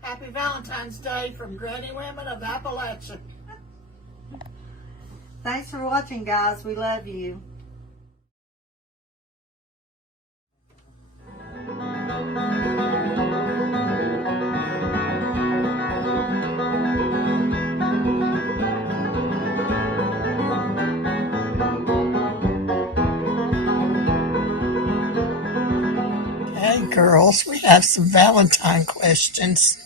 Happy Valentine's Day from Granny Women of Appalachia. Thanks for watching, guys. We love you. Hey girls, we have some Valentine questions.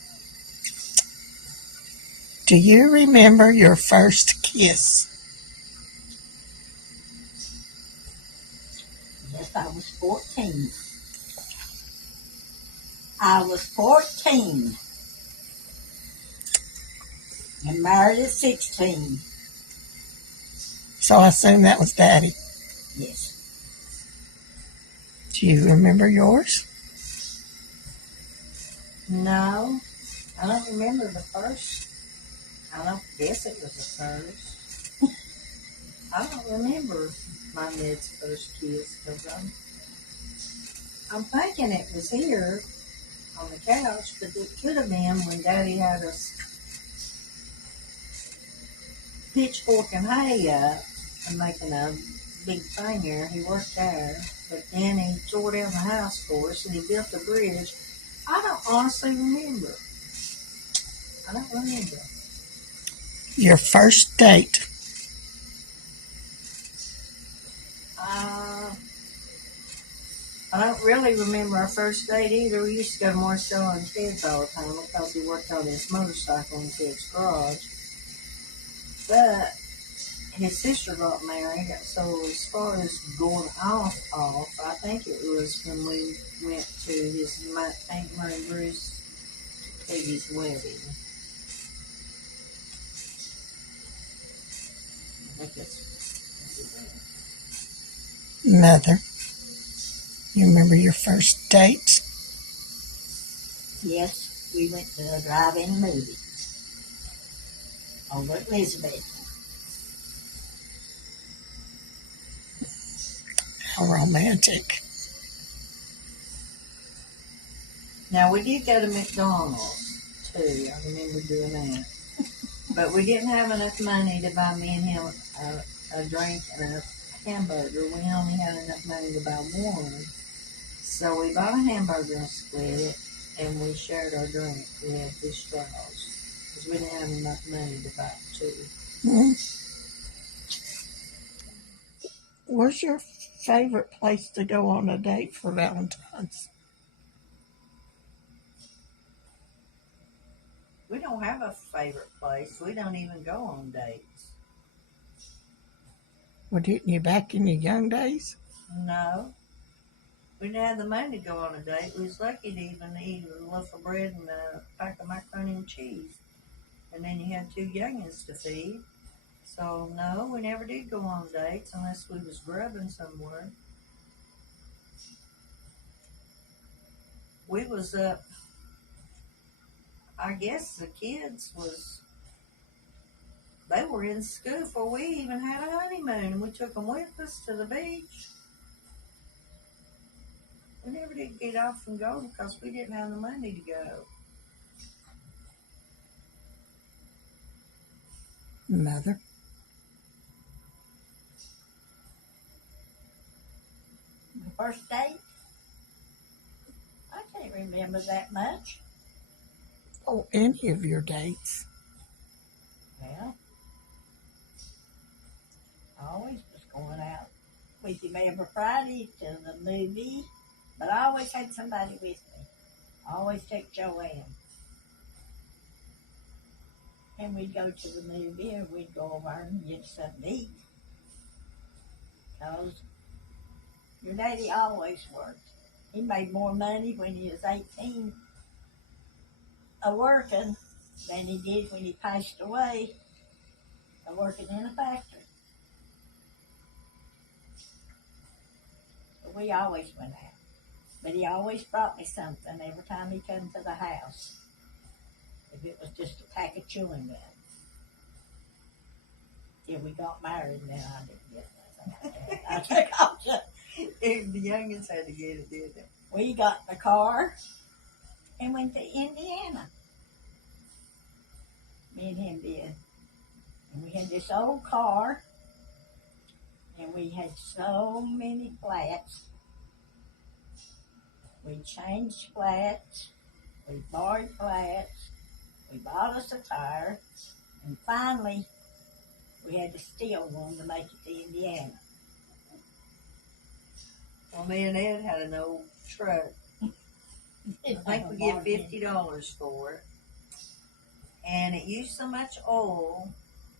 Do you remember your first kiss? Yes, I was 14. I was 14 and married at 16. So I assume that was Daddy. Yes. Do you remember yours? No, I don't remember the first. I don't guess it was the first. I don't remember my Ned's first kiss because I'm thinking it was here on the couch, but it could have been when Daddy had us pitchforking hay up and making a big thing here. He worked there, but then he tore down the house for us and he built a bridge. I don't honestly remember. I don't remember. Your first date? I don't really remember our first date either. We used to go to Marcel and Ted's all the time because he worked on his motorcycle in Ted's garage. But his sister got married, so as far as going off, I think it was when we went to his Aunt Mary Bruce Peggy's wedding. I think that's Mother, you remember your first date? Yes, we went to a drive-in movie over at Elizabeth. How romantic. Now, we did go to McDonald's, too. I remember doing that. But we didn't have enough money to buy me and him a drink and a hamburger. We only had enough money to buy one. So we bought a hamburger and split it, and we shared our drink. We had 2 straws because we didn't have enough money to buy 2. Mm-hmm. Where's your favorite place to go on a date for Valentine's? We don't have a favorite place. We don't even go on dates. Well, didn't you back in your young days? No. We didn't have the money to go on a date. We was lucky to even eat a loaf of bread and a pack of macaroni and cheese. And then you had 2 youngins to feed. So, no, we never did go on dates unless we was grubbing somewhere. We was I guess the kids they were in school before we even had a honeymoon, and we took them with us to the beach. We never did get off and go because we didn't have the money to go. Mother? My first date? I can't remember that much. Oh, any of your dates? Well, I always was going out with him every Friday to the movie, but I always had somebody with me. I always took Joanne. And we'd go to the movie or we'd go over and get something to eat. Because your daddy always worked. He made more money when he was 18 a working than he did when he passed away a working in a factory. But we always went out. But he always brought me something every time he came to the house. If it was just a pack of chewing gum. Till we got married, and then I didn't get nothing. I took off. The youngins had to get it, didn't they? We got in the car and went to Indiana. Me and him did. And we had this old car, and we had so many flats. We changed flats, we borrowed flats, we bought us a tire, and finally we had to steal one to make it to Indiana. Well, me and Ed had an old truck. I think we get $50 for it. And it used so much oil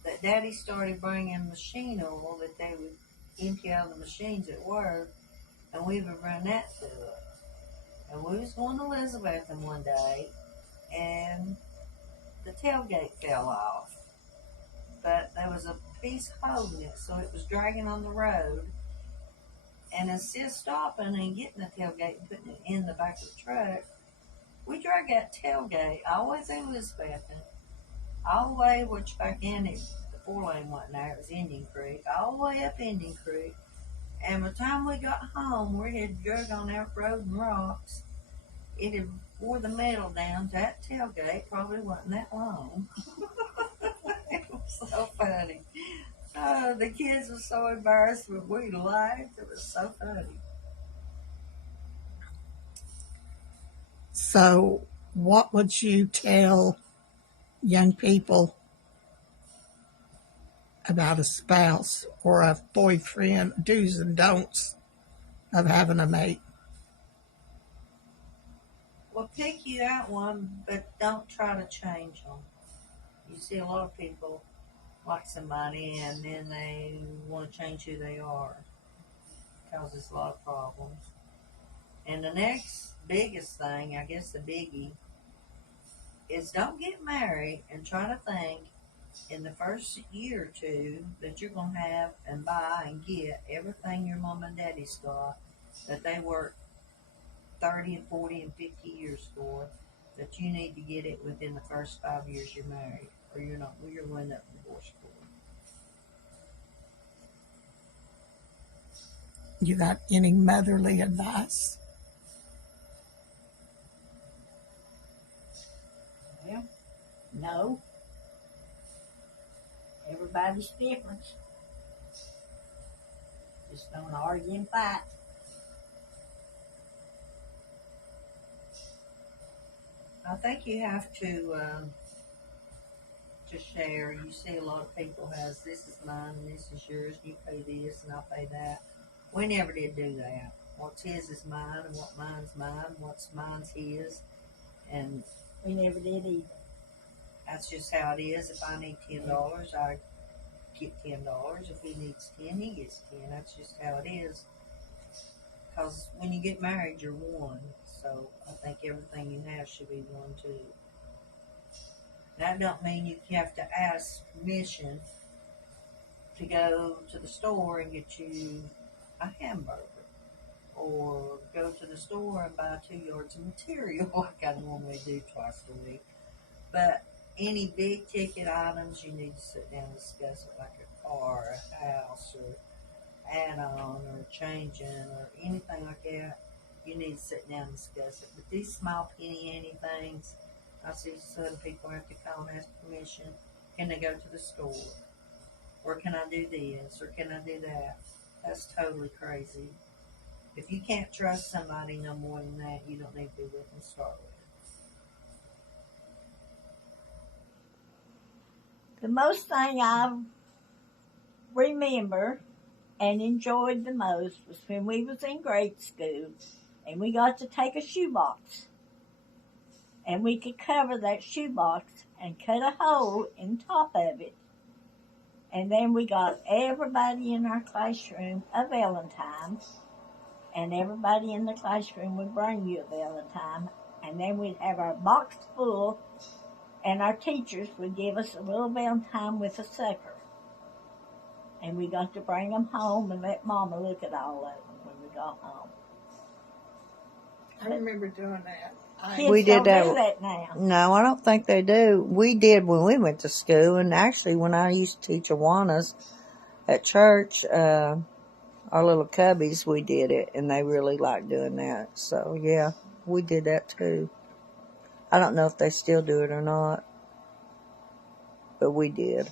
that Daddy started bringing machine oil that they would empty out of the machines at work, and we would run that through it. And we was going to Elizabethton one day, and the tailgate fell off. But there was a piece holding it, so it was dragging on the road. And instead of stopping and getting the tailgate and putting it in the back of the truck, we dragged that tailgate all the way through Elizabethton, all the way, which back then the 4-lane wasn't there, it was Indian Creek, all the way up Indian Creek. And by the time we got home, we had drug on that road and rocks. It had wore the metal down. That tailgate probably wasn't that long. It was so funny. Oh, the kids were so embarrassed, but we laughed. It was so funny. So, what would you tell young people about a spouse or a boyfriend, do's and don'ts of having a mate? Well, pick you out one, but don't try to change them. You see a lot of people like somebody and then they want to change who they are. It causes a lot of problems. And the next biggest thing, I guess the biggie, is don't get married and try to think in the first year or two that you're going to have and buy and get everything your mom and daddy's got that they worked 30 and 40 and 50 years for, that you need to get it within the first 5 years you're married, or you're going to end up divorced for it. You got any motherly advice? Well, no. Everybody's different. Just don't argue and fight. I think you have to share. You see a lot of people has, this is mine and this is yours, you pay this and I'll pay that. We never did do that. What's his is mine and what mine's mine, what's mine's his, and We never did either. that's just how it is. If I need $10, I get $10. If he needs 10, he gets 10. That's just how it is. Because when you get married, you're one. So I think everything you have should be one too. That don't mean you have to ask permission to go to the store and get you a hamburger, or go to the store and buy 2 yards of material like I normally do twice a week. But any big ticket items, you need to sit down and discuss it, like a car, a house, or add-on, or changing, or anything like that. You need to sit down and discuss it. But these small penny things, I see some people have to call and ask permission. Can they go to the store? Or can I do this? Or can I do that? That's totally crazy. If you can't trust somebody no more than that, you don't need to be with them to start with. The most thing I remember and enjoyed the most was when we was in grade school and we got to take a shoebox. And we could cover that shoebox and cut a hole in top of it And then we got everybody in our classroom a Valentine, and everybody in the classroom would bring you a Valentine, and then we'd have our box full, and our teachers would give us a little Valentine with a sucker. And we got to bring them home and let Mama look at all of them when we got home. I remember doing that. Kids We did don't do that. that now. No, I don't think they do. We did when we went to school, and actually when I used to teach Awanas at church, our little cubbies, we did it, and they really liked doing that. So, yeah, we did that too. I don't know if they still do it or not, but we did.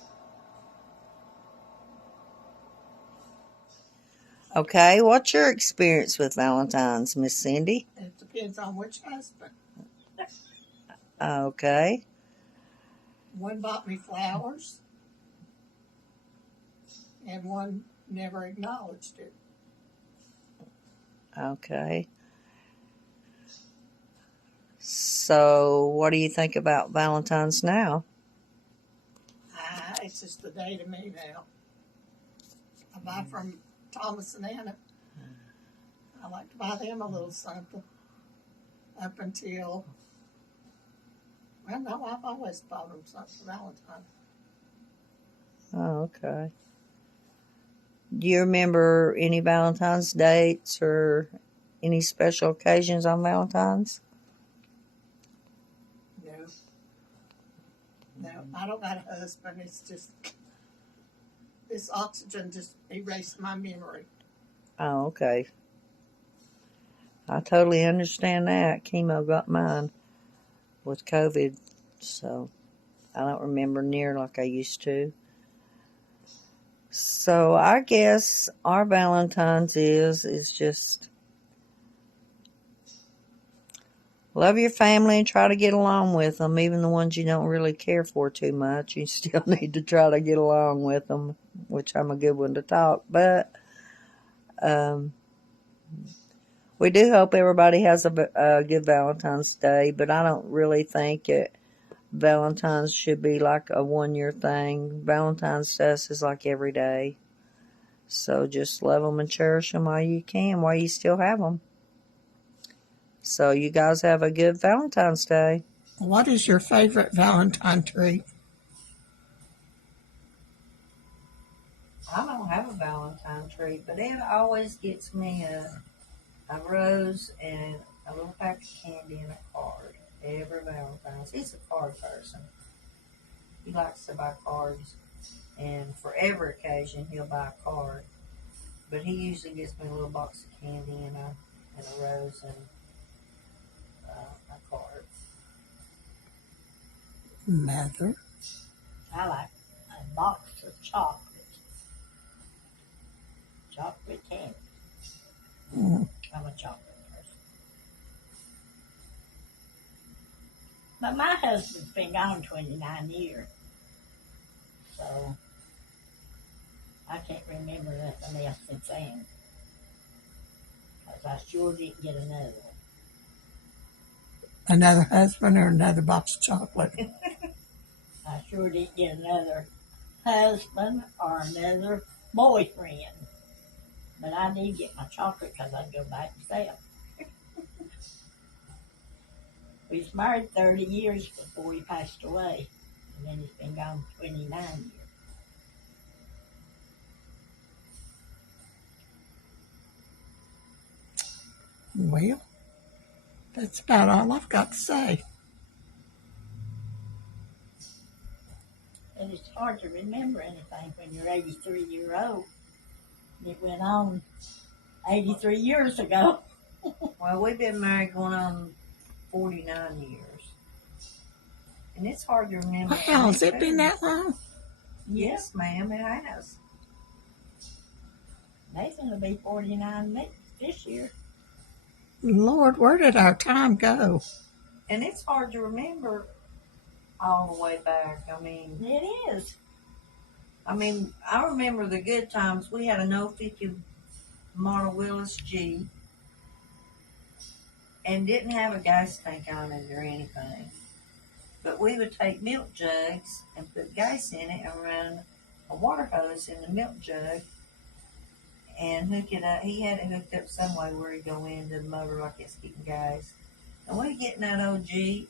Okay, what's your experience with Valentine's, Miss Cindy? It depends on which husband. Okay, One bought me flowers, and one never acknowledged it. okay. So, what do you think about Valentine's now? It's just a day to me now. I buy from Thomas and Anna. I like to buy them a little something up until, well, no, I've always bought them something for Valentine. Oh, okay. Do you remember any Valentine's dates or any special occasions on Valentine's? No. No, I don't got a husband. It's just, this oxygen just erased my memory. Oh, okay. I totally understand that. Chemo got mine with COVID, so I don't remember near like I used to. So I guess our Valentine's is just love your family and try to get along with them, even the ones you don't really care for too much. You still need to try to get along with them, which I'm a good one to talk. But we do hope everybody has a good Valentine's Day, but I don't really think Valentine's should be like a one-year thing. Valentine's to us is like every day. So just love them and cherish them while you can, while you still have them. So you guys have a good Valentine's Day. What is your favorite Valentine tree? I don't have a Valentine tree, but Ed always gets me a rose and a little pack of candy and a card every Valentine's. He's a card person. He likes to buy cards, and for every occasion he'll buy a card. But he usually gets me a little box of candy and a rose and a card. Mother. I like a box of chocolate. Chocolate candy. Mm. I'm a chocolate person. But my husband's been gone 29 years. So I can't remember nothing else since then. Because I sure didn't get another one. Another husband or another box of chocolate? I sure didn't get another husband or another boyfriend. But I did get my chocolate because I'd go back and sell. We was married 30 years before he passed away. And then he's been gone 29 years. Well, that's about all I've got to say. And it's hard to remember anything when you're 83 years old. It went on 83 years ago. Well, we've been married going on 49 years. And it's hard to remember. Wow, has it been that long? Yes, ma'am, it has. Nathan will be 49 this year. Lord, where did our time go? And it's hard to remember all the way back. I mean, It is. I remember the good times. We had an 050 Model Willis G and didn't have a gas tank on it or anything. But we would take milk jugs and put gas in it and run a water hose in the milk jug and hook it up. He had it hooked up some way where he'd go into the motor like it's getting gas. And we'd get in that old Jeep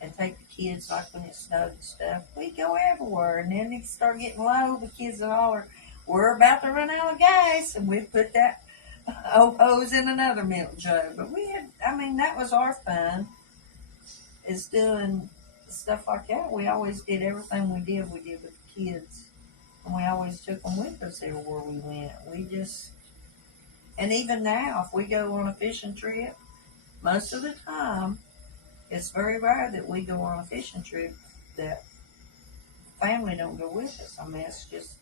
and take the kids, like when it snowed and stuff. We'd go everywhere, and then it'd start getting low. The kids would holler, "We're about to run out of gas," and we'd put that old hose in another milk jug. But that was our fun, is doing stuff like that. We always did everything we did with the kids. And we always took them with us everywhere we went. And even now, if we go on a fishing trip, most of the time, it's very rare that we go on a fishing trip that family don't go with us. It's just,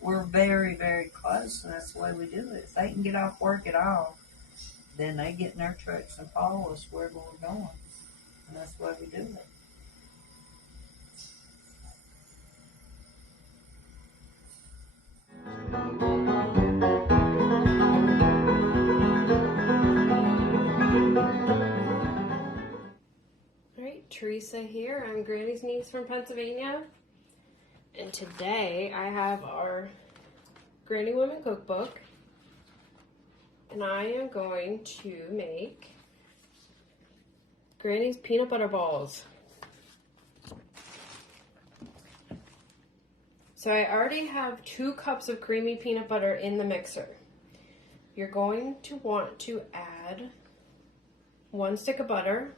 we're very, very close, and that's the way we do it. If they can get off work at all, then they get in their trucks and follow us wherever we're going. And that's the way we do it. Teresa here. I'm Granny's niece from Pennsylvania, and today I have our Granny Women cookbook, and I am going to make Granny's peanut butter balls. So I already have 2 cups of creamy peanut butter in the mixer. You're going to want to add 1 stick of butter.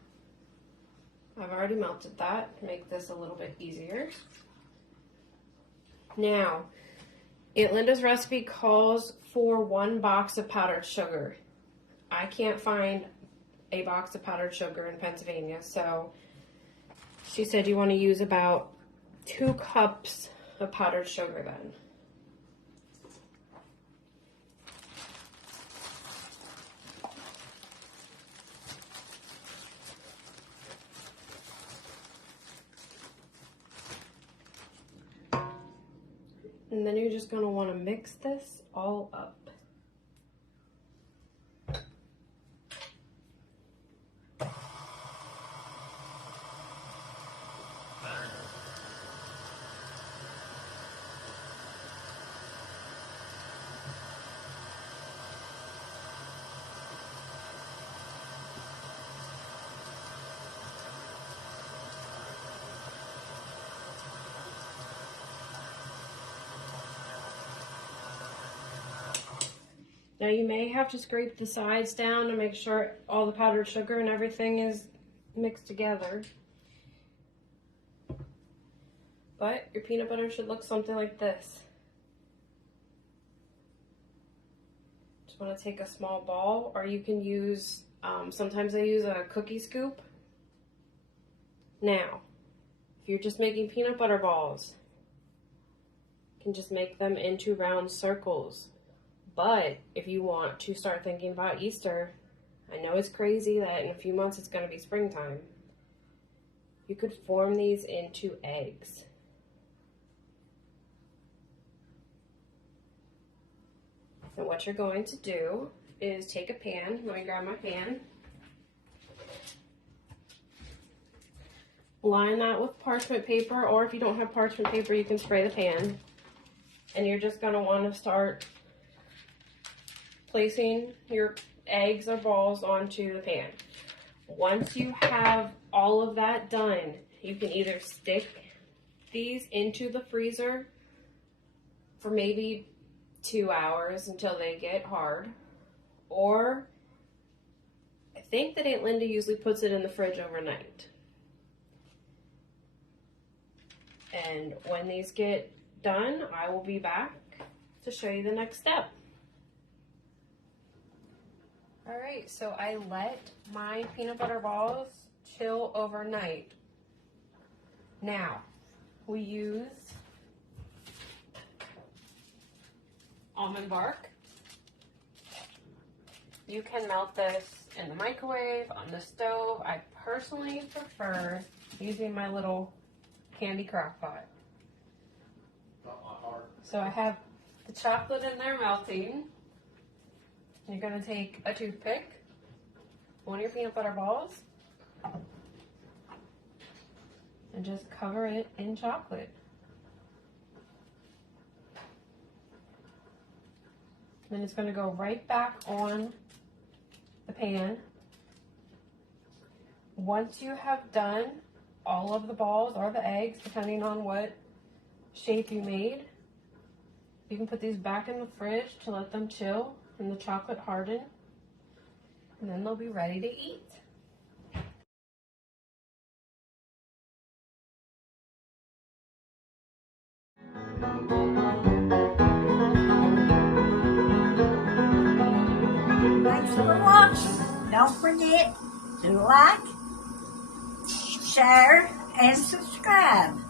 I've already melted that to make this a little bit easier. Now, Aunt Linda's recipe calls for 1 box of powdered sugar. I can't find a box of powdered sugar in Pennsylvania, so she said you want to use about 2 cups of powdered sugar then. And then you're just going to want to mix this all up. Now you may have to scrape the sides down to make sure all the powdered sugar and everything is mixed together. But your peanut butter should look something like this. Just want to take a small ball, or you can use, sometimes I use a cookie scoop. Now, if you're just making peanut butter balls, you can just make them into round circles. But if you want to start thinking about Easter, I know it's crazy that in a few months it's going to be springtime. You could form these into eggs. And what you're going to do is take a pan. Let me grab my pan. Line that with parchment paper, or if you don't have parchment paper, you can spray the pan. And you're just going to want to start placing your eggs or balls onto the pan. Once you have all of that done, you can either stick these into the freezer for maybe 2 hours until they get hard, or I think that Aunt Linda usually puts it in the fridge overnight. And when these get done, I will be back to show you the next step. Alright, so I let my peanut butter balls chill overnight. Now, we use almond bark. You can melt this in the microwave, on the stove. I personally prefer using my little candy crock pot. So I have the chocolate in there melting. You're going to take a toothpick, one of your peanut butter balls, and just cover it in chocolate. Then it's going to go right back on the pan. Once you have done all of the balls or the eggs, depending on what shape you made, you can put these back in the fridge to let them chill and the chocolate harden, and then they'll be ready to eat. Thanks for watching. Don't forget to like, share, and subscribe.